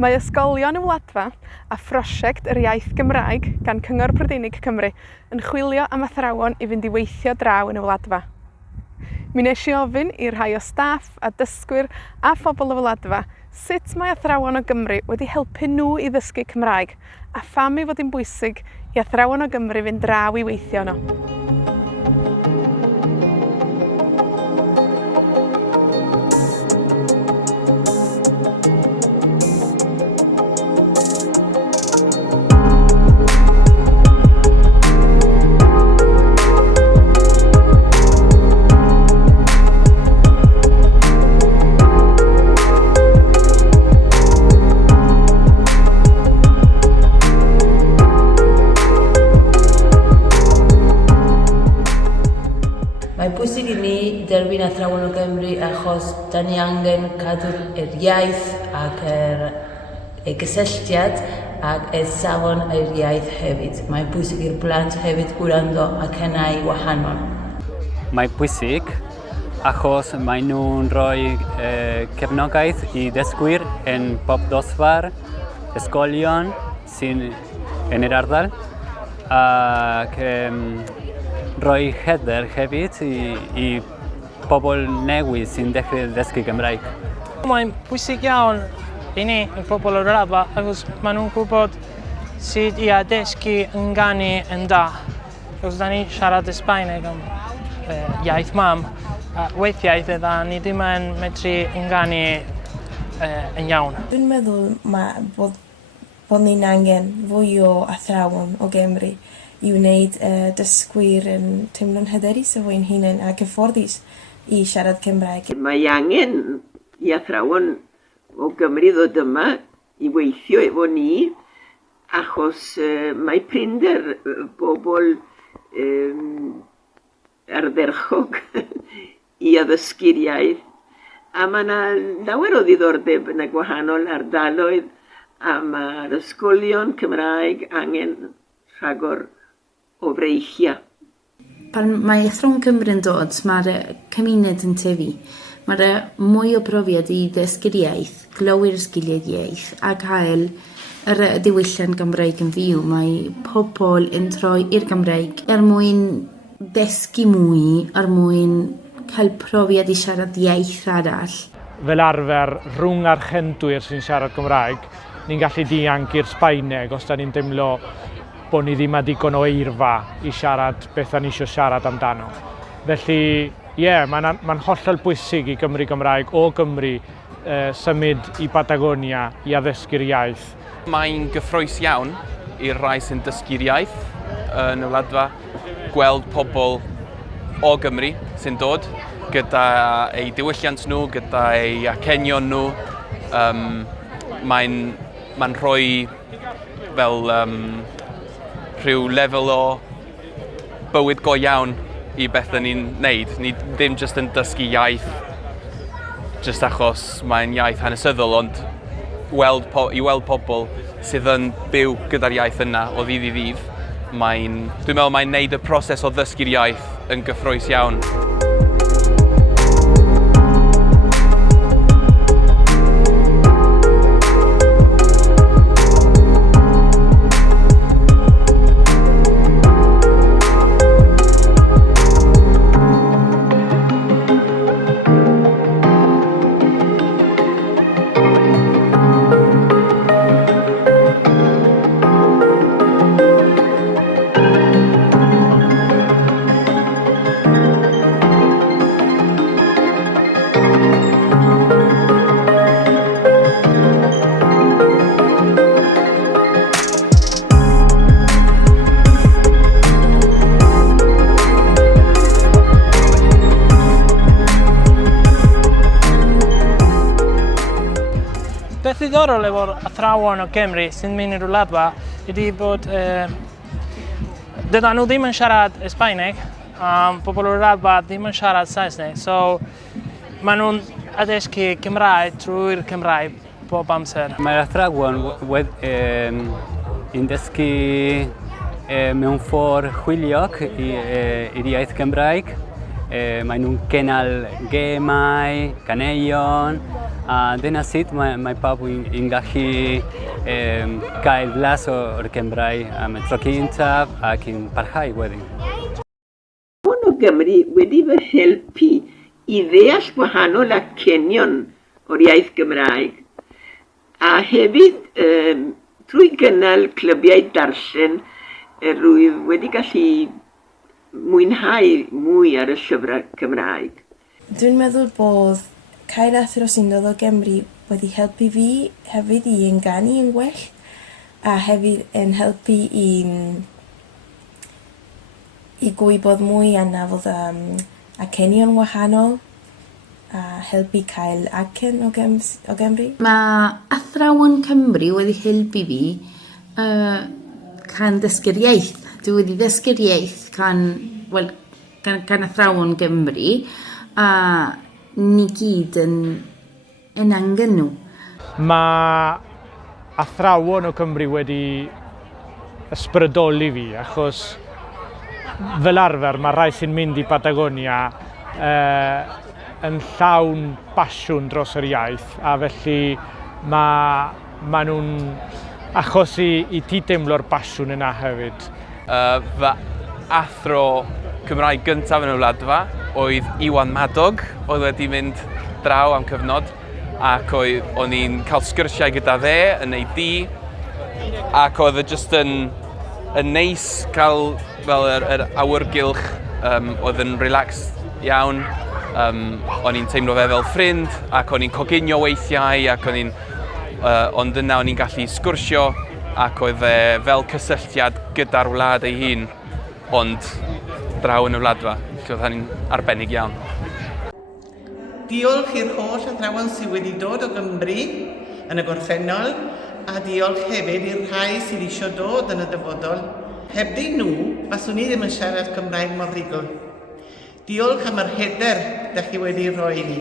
Mae ysgolion y Wladfa a Prosiect yr Iaith Gymraeg gan Cyngor Prydeinig Cymru yn chwilio am athrawon i fynd i weithio draw yn y Wladfa. Mi wnes i ofyn i rhai o staff a dysgwyr a phobl y Wladfa sut mae athrawon o Gymru wedi helpu nhw i ddysgu Cymraeg a pham ei fod hi'n bwysig i athrawon o Gymru fynd draw i weithio yno. Mae bwysig i ni derbyn athrawon o Gymru achos da ni angen cadw'r iaith ac gysylltiad ac safon yr iaith hefyd. Mae bwysig i'r blant hefyd gwrando ac ennau wahanol. Mae bwysig achos mae nhw'n rhoi cefnogaeth i ddysgwyr yn bob dosbarth, ysgolion sy'n yn yr ardal ac rhoi hyder hefyd i bobl newydd sy'n dechrau ddysgu Gymraeg. Mae'n bwysig iawn i ni, y bobl o'r Wladfa, achos maen nhw'n gwybod sut i addysgu yn ganu yn da. Achos da ni siarad Ysbaeneg am iaith mam, a weithiau dda ni ddim yn medru yn ganu yn iawn. Dwi'n meddwl bod ni'n angen fwy o athrawon o Gymru i wneud dysgwyr yn teimlo'n hyderus o fwy'n hunain a gyfforddus i siarad Cymraeg. Mae angen i athrawon o Gymru ddod yma i weithio efo ni achos mae prinder bobl ardderchog i addysgu'r iaith a mae yna lawer o ddiddordeb yn y gwahanol ardaloedd a mae'r ysgolion Cymraeg angen rhagor o freichia. Pan mae athrawon Cymru yn dod, mae'r cymuned yn tyfu. Mae'r mwy o brofiad i ddysgu'r iaith, glywir sgiliau iaith a cael yr diwylliant Gymraeg yn fyw. Mae pobl yn troi i'r Gymraeg mwyn dysgu mwy, mwyn cael profiad i siarad iaith arall. Fel arfer, rhwng archendwyr sy'n siarad Gymraeg, ni'n gallu dianc i'r Sbaeneg os da ni'n deimlo bod ni ddim a digon o eirfa i siarad beth da ni eisiau siarad amdano. Felly, mae'n hollol bwysig i Gymru Gymraeg o Gymru symud i Patagonia i addysgu'r iaith. Mae'n gyffrous iawn i'r rhai sy'n dysgu'r iaith yn y Wladfa, gweld pobl o Gymru sy'n dod gyda eu diwylliant nhw, gyda eu acenion nhw. Mae'n rhoi fel rhyw lefel o bywyd go iawn i beth da ni'n neud. Ni ddim jyst yn dysgu iaith jyst achos mae'n iaith hanesyddol, ond i weld pobl sydd yn byw gyda'r iaith yna o ddydd i ddydd. Dwi'n meddwl mae'n neud y proses o ddysgu'r iaith yn gyffrous iawn. Beth ddiddorol efo'r athrawon o Gymru sy'n mynd i'r Wladfa ydy bod dydyn nhw ddim yn siarad Ysbaeneg, pobl o'r Wladfa ddim yn siarad Saesneg, so maen nhw'n addysgu Cymraeg trwy'r Cymraeg bob amser. Mae'r athrawon yn dysgu mewn ffordd chwiliog i'r iaith Gymraeg. Maen nhw'n gynnal gemau, ganeuon A dyna sut mae pawb yn gallu cael blas o'r Gymraeg am y tro cyntaf ac yn parhau wedyn. Hwn o Gymru wedi fy helpu i ddeall gwahanol acenion o'r iaith Gymraeg. A hefyd, trwy gynnal clybiau darllen, rwyf wedi gallu mwynhau mwy ar y llyfrau Cymraeg. Dwi'n meddwl bod cael athro sy'n dod o Gymru wedi helpu fi hefyd i ynganu yn well a hefyd yn helpu i gwybod mwy a nafod acenion wahanol a helpu cael acen o Gymru. Mae athrawon Cymru wedi helpu fi can dysgu'r iaith. Dwi wedi ddysgu'r iaith gan athrawon Gymru a ni gyd yn angen nhw. Mae athrawon o Cymru wedi ysbrydoli fi, achos fel arfer mae rhai sy'n mynd i Patagonia yn llawn basiwn dros yr iaith, a felly mae nhw'n achosi i ti deimlo'r basiwn yna hefyd. Fy athro Cymraeg gyntaf yn y Wladfa oedd Iwan Madog, oedd wedi mynd draw am cyfnod, ac o'n i'n cael sgyrsiau gyda fe yn ei di, ac oedd e jyst yn neis cael fel yr awyrgylch, oedd yn relaxed iawn. O'n i'n teimlo fe fel ffrind, ac o'n i'n coginio weithiau, ac ond yna o'n i'n gallu sgwrsio, ac oedd e fel cysylltiad gyda'r wlad ei hun, ond draw yn y Wladfa, lle oedd hynny'n arbennig iawn. Diolch i'r holl athrawon sydd wedi dod o Gymru yn y gorffennol, a diolch hefyd i'r rhai sydd eisiau dod yn y dyfodol. Hebdyn nhw, baswn ni ddim yn siarad Cymraeg mor rigol. Diolch am yr hyder ydych chi wedi rhoi i ni.